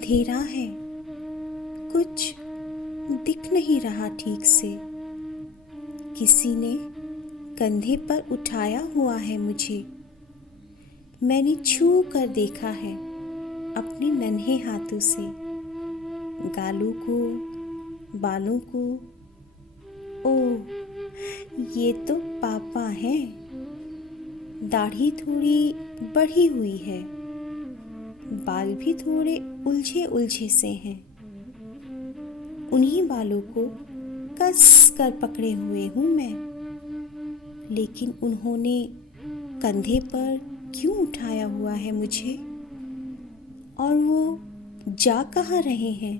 अंधेरा है, कुछ दिख नहीं रहा ठीक से। किसी ने कंधे पर उठाया हुआ है मुझे। मैंने छू कर देखा है अपने नन्हे हाथों से, गालों को, बालों को। ओह, ये तो पापा हैं। दाढ़ी थोड़ी बढ़ी हुई है, बाल भी थोड़े उलझे उलझे से हैं। उन्हीं बालों को कस कर पकड़े हुए हूँ मैं। लेकिन उन्होंने कंधे पर क्यों उठाया हुआ है मुझे? और वो जा कहाँ रहे हैं?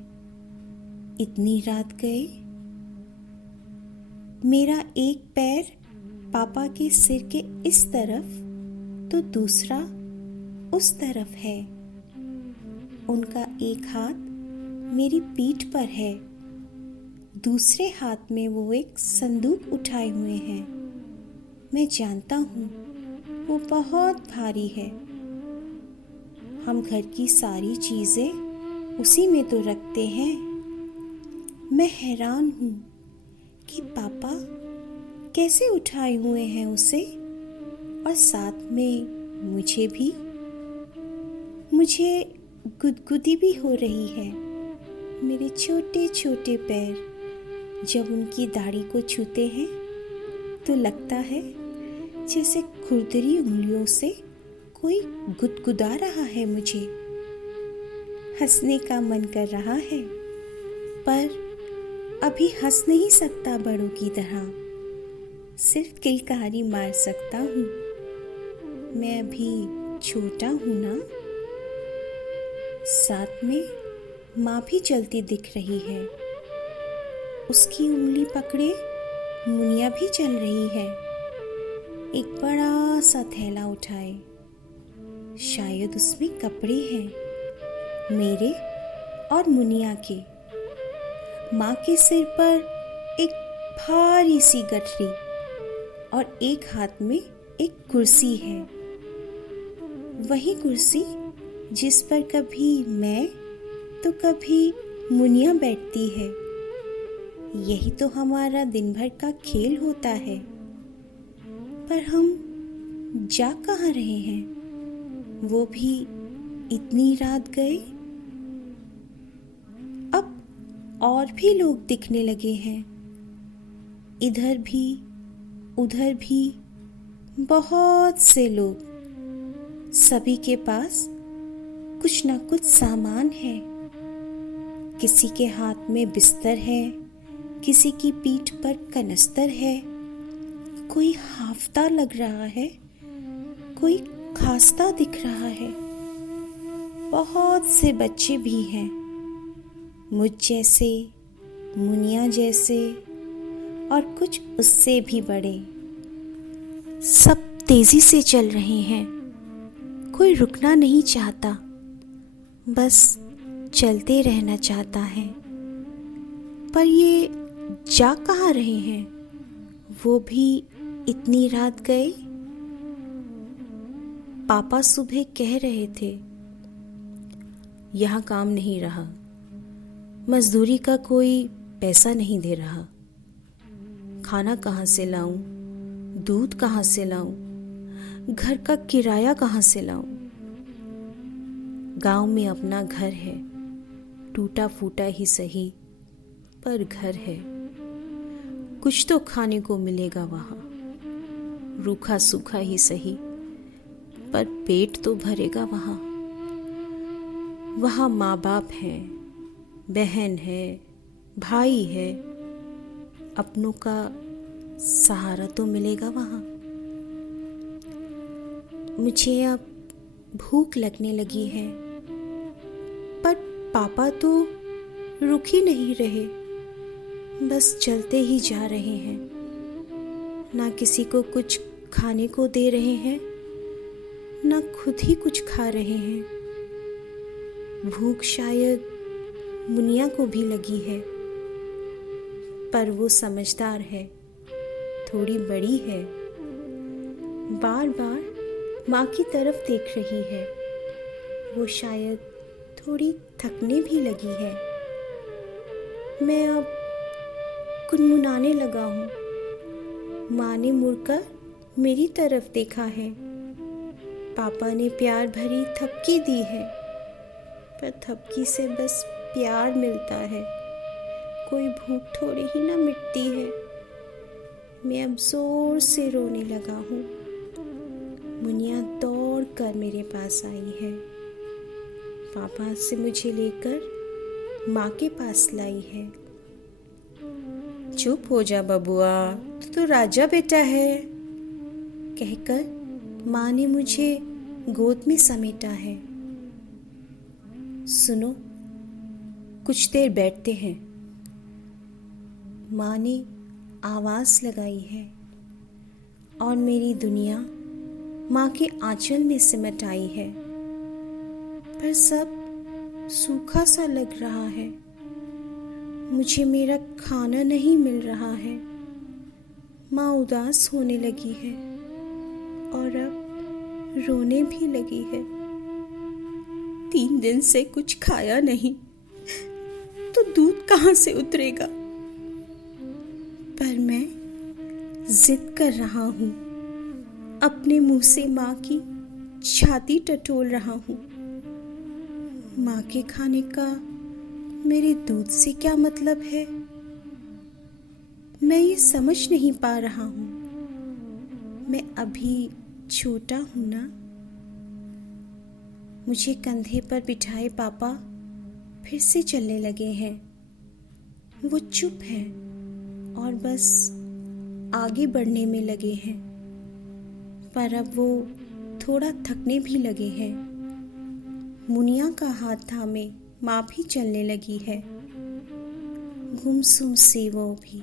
इतनी रात गए। मेरा एक पैर पापा के सिर के इस तरफ तो दूसरा उस तरफ है। उनका एक हाथ मेरी पीठ पर है, दूसरे हाथ में वो एक संदूक उठाए हुए हैं। मैं जानता हूँ वो बहुत भारी है। हम घर की सारी चीज़ें उसी में तो रखते हैं। मैं हैरान हूँ कि पापा कैसे उठाए हुए हैं उसे, और साथ में मुझे भी। मुझे गुदगुदी भी हो रही है। मेरे छोटे छोटे पैर जब उनकी दाढ़ी को छूते हैं तो लगता है जैसे खुरदरी उंगलियों से कोई गुदगुदा रहा है मुझे। हंसने का मन कर रहा है, पर अभी हंस नहीं सकता बड़ों की तरह, सिर्फ किलकारी मार सकता हूँ। मैं अभी छोटा हूँ ना। साथ में माँ भी चलती दिख रही है। उसकी उंगली पकड़े मुनिया भी चल रही है, एक बड़ा सा थैला उठाए। शायद उसमें कपड़े हैं, मेरे और मुनिया के। माँ के सिर पर एक भारी सी गठरी और एक हाथ में एक कुर्सी है। वही कुर्सी जिस पर कभी मैं तो कभी मुनिया बैठती है। यही तो हमारा दिन भर का खेल होता है। पर हम जा कहाँ रहे हैं? वो भी इतनी रात गए। अब और भी लोग दिखने लगे हैं, इधर भी उधर भी बहुत से लोग। सभी के पास कुछ ना कुछ सामान है। किसी के हाथ में बिस्तर है, किसी की पीठ पर कनस्तर है, कोई हाफता लग रहा है, कोई खास्ता दिख रहा है। बहुत से बच्चे भी हैं, मुझ जैसे, मुनिया जैसे, और कुछ उससे भी बड़े। सब तेजी से चल रहे हैं, कोई रुकना नहीं चाहता, बस चलते रहना चाहता है। पर ये जा कहाँ रहे हैं? वो भी इतनी रात गए। पापा सुबह कह रहे थे, यहाँ काम नहीं रहा, मजदूरी का कोई पैसा नहीं दे रहा। खाना कहाँ से लाऊं, दूध कहाँ से लाऊं, घर का किराया कहाँ से लाऊं। गांव में अपना घर है, टूटा फूटा ही सही, पर घर है। कुछ तो खाने को मिलेगा वहाँ, रूखा सूखा ही सही, पर पेट तो भरेगा वहाँ। वहाँ माँ बाप है, बहन है, भाई है, अपनों का सहारा तो मिलेगा वहाँ। मुझे अब भूख लगने लगी है, पर पापा तो रुक ही नहीं रहे, बस चलते ही जा रहे हैं। ना किसी को कुछ खाने को दे रहे हैं, ना खुद ही कुछ खा रहे हैं। भूख शायद मुनिया को भी लगी है, पर वो समझदार है, थोड़ी बड़ी है, बार बार माँ की तरफ देख रही है। वो शायद थोड़ी थकने भी लगी है। मैं अब गुनगुनाने लगा हूँ। माँ ने मुड़कर मेरी तरफ देखा है। पापा ने प्यार भरी थपकी दी है, पर थपकी से बस प्यार मिलता है, कोई भूख थोड़ी ही ना मिटती है। मैं अब जोर से रोने लगा हूँ। मुनिया दौड़ कर मेरे पास आई है। पापा से मुझे लेकर माँ के पास लाई है। चुप हो जा बबुआ, तो राजा बेटा है, कहकर माँ ने मुझे गोद में समेटा है। सुनो, कुछ देर बैठते हैं, माँ ने आवाज़ लगाई है और मेरी दुनिया माँ के आंचल में सिमट आई है। पर सब सूखा सा लग रहा है। मुझे मेरा खाना नहीं मिल रहा है। माँ उदास होने लगी है और अब रोने भी लगी है। 3 दिन से कुछ खाया नहीं तो दूध कहाँ से उतरेगा। पर मैं जिद कर रहा हूँ, अपने मुंह से माँ की छाती टटोल रहा हूँ। माँ के खाने का मेरे दूध से क्या मतलब है? मैं ये समझ नहीं पा रहा हूँ। मैं अभी छोटा हूँ ना। मुझे कंधे पर बिठाए पापा फिर से चलने लगे हैं। वो चुप हैं और बस आगे बढ़ने में लगे हैं, पर अब वो थोड़ा थकने भी लगे हैं। मुनिया का हाथ थामे माँ भी चलने लगी है। गुमसुम से वो भी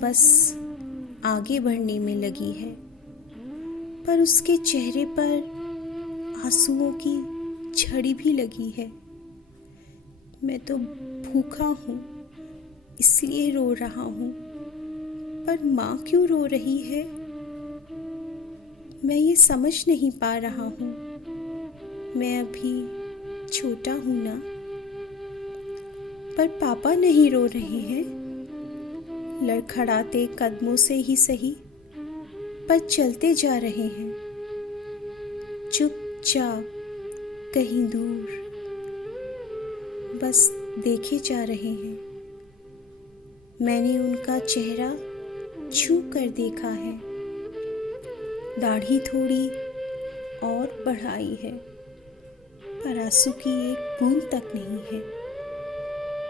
बस आगे बढ़ने में लगी है, पर उसके चेहरे पर आंसुओं की झड़ी भी लगी है। मैं तो भूखा हूँ, इसलिए रो रहा हूँ, पर माँ क्यों रो रही है? मैं ये समझ नहीं पा रहा हूँ। मैं अभी छोटा हूँ ना। पर पापा नहीं रो रहे हैं। लड़खड़ाते कदमों से ही सही, पर चलते जा रहे हैं, चुपचाप कहीं दूर, बस देखे जा रहे हैं। मैंने उनका चेहरा छू कर देखा है। दाढ़ी थोड़ी और बढ़ाई है, पर आंसू की एक बूंद तक नहीं है।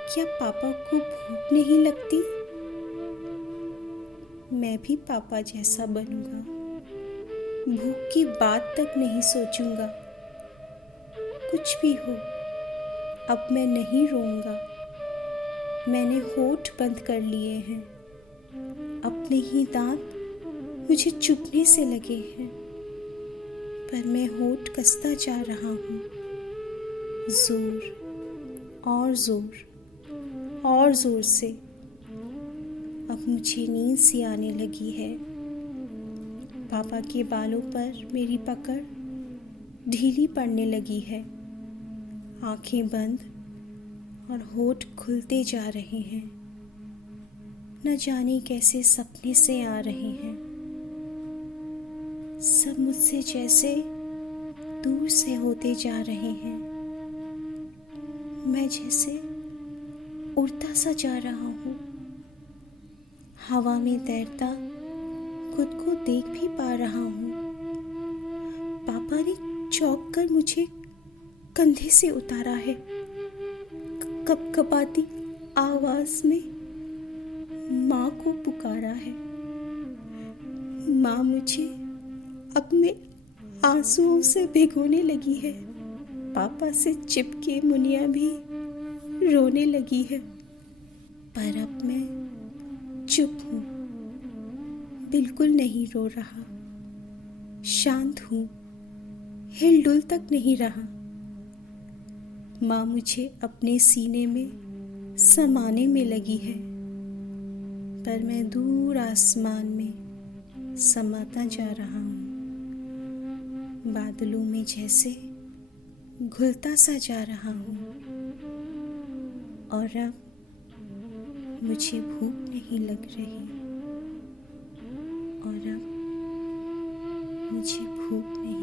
क्या पापा को भूख नहीं लगती? मैं भी पापा जैसा बनूंगा। भूख की बात तक नहीं सोचूंगा। कुछ भी हो, अब मैं नहीं रोऊंगा। मैंने होठ बंद कर लिए हैं। अपने ही दांत मुझे चुभने से लगे हैं, पर मैं होठ कसता जा रहा हूँ। जोर और जोर और जोर से। अब मुझे नींद सी आने लगी है। पापा के बालों पर मेरी पकड़ ढीली पड़ने लगी है। आंखें बंद और होठ खुलते जा रहे हैं। न जाने कैसे सपने से आ रहे हैं। सब मुझसे जैसे दूर से होते जा रहे हैं। मैं जैसे उड़ता सा जा रहा हूँ। हवा में तैरता खुद को देख भी पा रहा हूँ। पापा ने चौंक कर मुझे कंधे से उतारा है। कपकपाती आवाज में माँ को पुकारा है। माँ मुझे अपने आंसुओं से भिगोने लगी है। पापा से चिपके मुनिया भी रोने लगी है, पर अब मैं चुप हूँ। बिल्कुल नहीं रो रहा। शांत हूँ, हिलडुल तक नहीं रहा। माँ मुझे अपने सीने में समाने में लगी है, पर मैं दूर आसमान में समाता जा रहा हूँ। बादलों में जैसे घुलता सा जा रहा हूँ और अब मुझे भूख नहीं लग रही और अब मुझे भूख नहीं